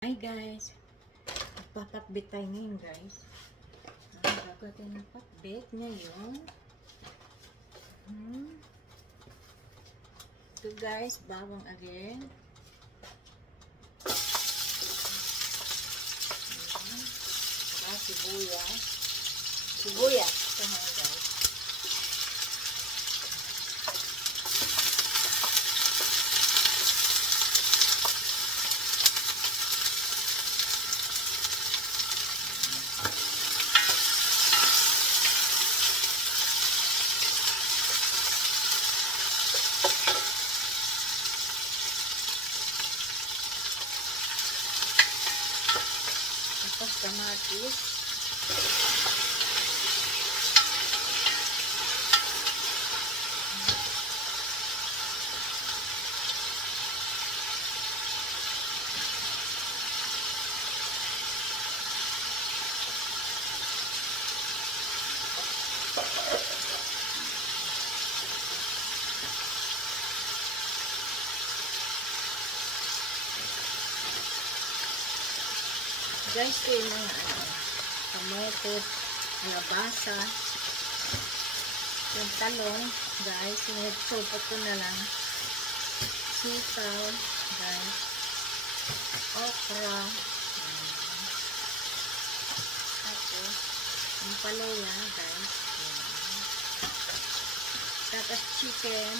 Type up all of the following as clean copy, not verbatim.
Hi guys, magpapakbit tayo ngayon guys. Gagawin tayo ng pakbit ngayon. Ito guys, bawang again. Saka sibuyas. Sibuyas. Ito nga guys. Tapos kamatis. Guys, ito yung mga kamote, alabasa, yung talong, guys, sinipsupot ko na lang, sitaw, guys, okra, tapos, yung palaya, guys, tapos chicken,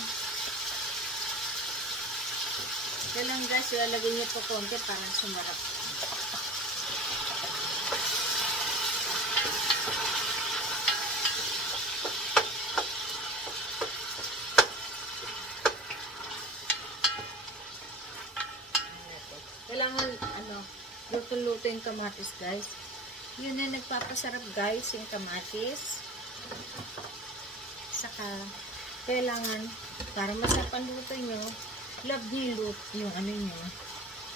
ito lang guys, ilalagay nyo po konti para sumarap. Kailangan, luto-luto yung kamatis, guys. Yun na nagpapasarap, guys, yung kamatis. Saka, kailangan, para masarap ang luto nyo, love nyo yung nyo.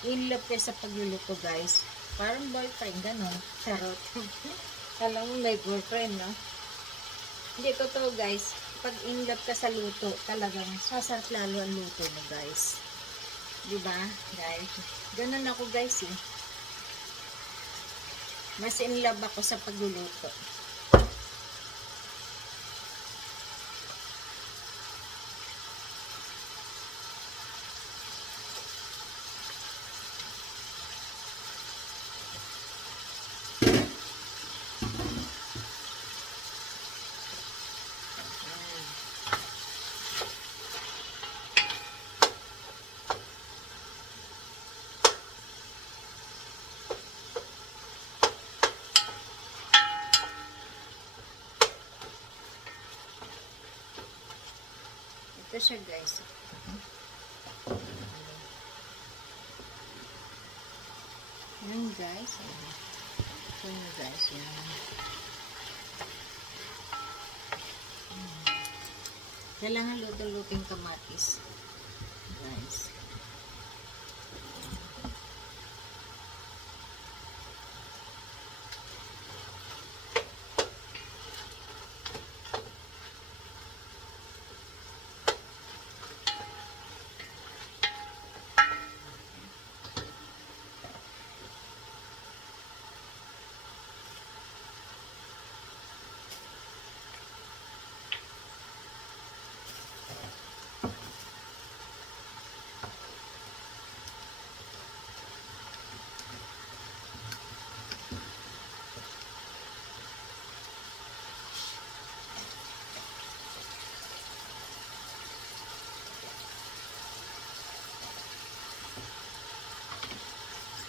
In love kayo sa pagluluto, guys. Parang boyfriend, gano'n. Charot. Alam mo, may boyfriend, no? Hindi, totoo, guys. Pag in love ka sa luto, talagang sasarap lalo ang luto mo, guys. Diba, guys? Ganun ako, guys, eh. Mas in love ako sa pagluluto. Ito siya, guys. Yan, guys. Ito yun, guys. Yan. Kailangan luto-luting kamatis, guys.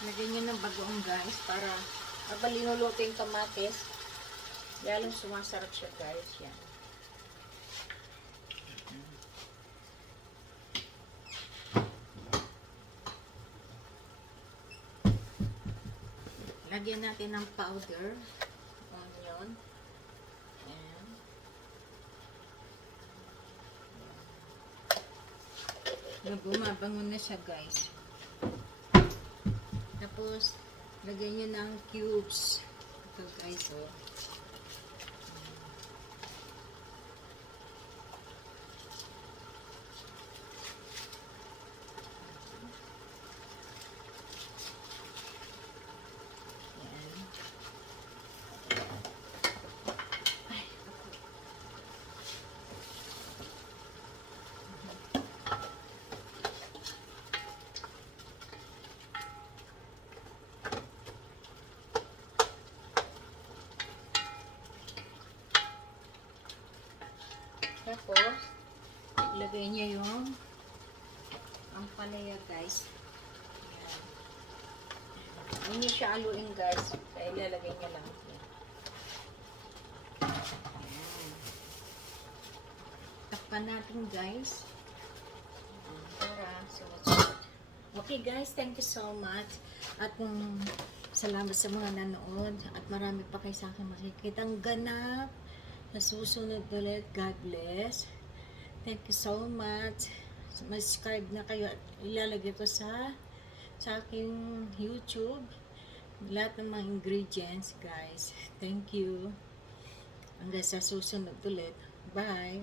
Lagyan nyo ng bagoong, guys, para habang linuluto yung kamatis, lalong sumasarap siya, guys. Yan. Lagyan natin ng powder, onion. Ayan. Bumabango na siya, guys. Tapos, lagyan nyo ng cubes. Ito, guys, oh. ilalagay niya yung ampalaya, guys. Ayan. Hindi niya siya aluin, guys. Kaya ilalagay niya lang. Ayan. Takpan natin, guys. Para sunod-sunod. Okay, guys. Thank you so much. At salamat sa mga nanood. At marami pa kayo sa akin makikita ang ganap. Sa susunod ulit. God bless. Thank you so much. Subscribe na kayo at ilalagay ko sa aking YouTube. Lahat ng mga ingredients, guys. Thank you. Hanggang sa susunod ulit. Bye.